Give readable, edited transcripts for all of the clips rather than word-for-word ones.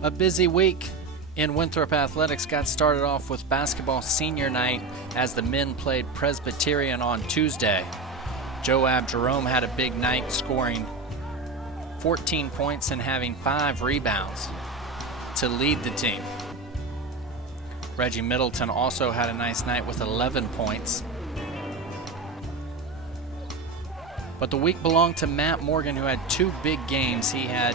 A busy week in Winthrop Athletics got started off with basketball senior night as the men played Presbyterian on Tuesday. Joab Jerome had a big night, scoring 14 points and having 5 rebounds to lead the team. Reggie Middleton also had a nice night with 11 points. But the week belonged to Matt Morgan, who had 2 big games. He had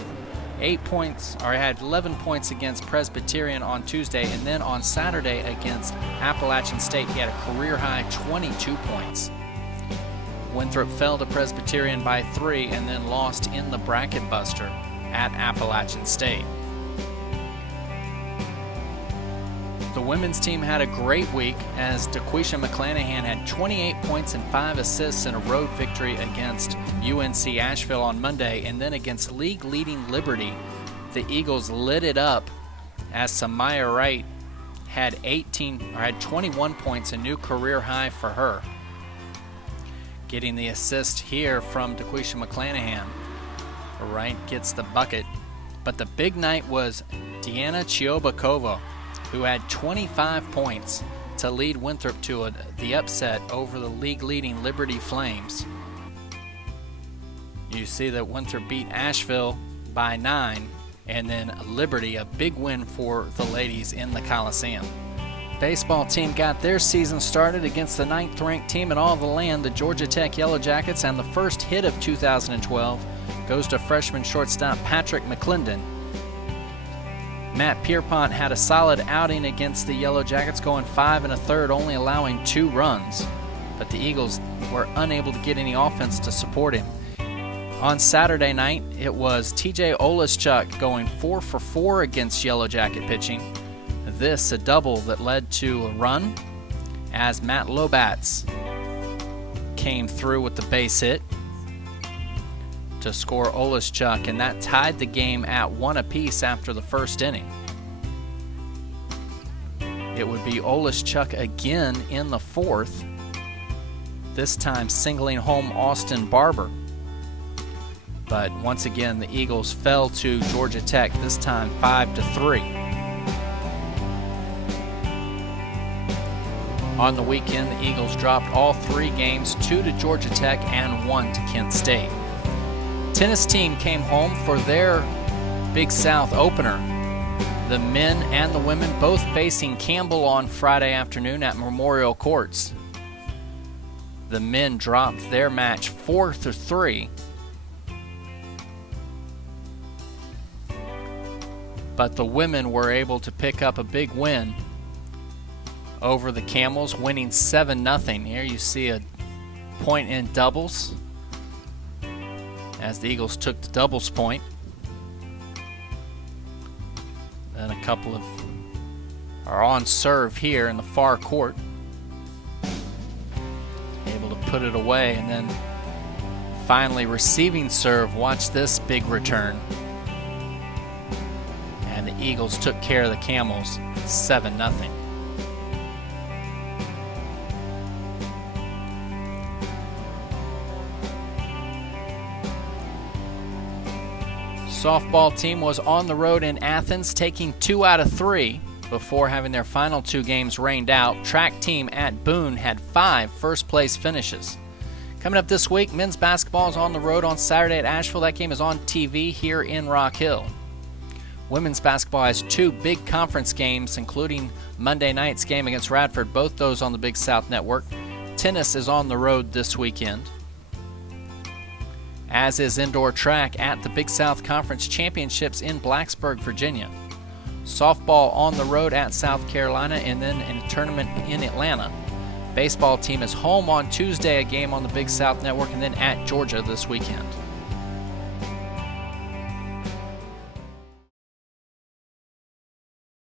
11 points against Presbyterian on Tuesday, and then on Saturday against Appalachian State, he had a career-high 22 points. Winthrop fell to Presbyterian by 3 and then lost in the bracket buster at Appalachian State. The women's team had a great week as DeQuisha McClanahan had 28 points and 5 assists in a road victory against UNC Asheville on Monday, and then against league-leading Liberty, the Eagles lit it up as Samaya Wright had 21 points, a new career high for her. Getting the assist here from DeQuisha McClanahan. Wright gets the bucket, but the big night was Deanna Chiobakova, who had 25 points to lead Winthrop to the upset over the league-leading Liberty Flames. You see that Winthrop beat Asheville by 9, and then Liberty, a big win for the ladies in the Coliseum. Baseball team got their season started against the 9th-ranked team in all the land, the Georgia Tech Yellow Jackets, and the first hit of 2012 goes to freshman shortstop Patrick McClendon. Matt Pierpont had a solid outing against the Yellow Jackets, going 5 1/3, only allowing 2 runs. But the Eagles were unable to get any offense to support him. On Saturday night, it was TJ Olaschuk going 4 for 4 against Yellow Jacket pitching. This a double that led to a run as Matt Lobats came through with the base hit to score Olaschuk, and that tied the game at 1 apiece after the first inning. It would be Olaschuk again in the 4th, this time singling home Austin Barber. But once again, the Eagles fell to Georgia Tech, this time 5-3. On the weekend, the Eagles dropped all 3 games, 2 to Georgia Tech and 1 to Kent State. Tennis team came home for their Big South opener. The men and the women both facing Campbell on Friday afternoon at Memorial Courts. The men dropped their match 4-3. But the women were able to pick up a big win over the Camels, winning 7-0. Here you see a point in doubles as the Eagles took the doubles point. Then a couple are on serve here in the far court. Able to put it away, and then finally receiving serve. Watch this big return. And the Eagles took care of the Camels 7-0. Softball team was on the road in Athens, taking 2 out of 3 before having their final 2 games rained out. Track team at Boone had 5 first-place finishes. Coming up this week, men's basketball is on the road on Saturday at Asheville. That game is on TV here in Rock Hill. Women's basketball has 2 big conference games, including Monday night's game against Radford, both those on the Big South Network. Tennis is on the road this weekend, as is indoor track at the Big South Conference Championships in Blacksburg, Virginia. Softball on the road at South Carolina, and then in a tournament in Atlanta. Baseball team is home on Tuesday, a game on the Big South Network, and then at Georgia this weekend.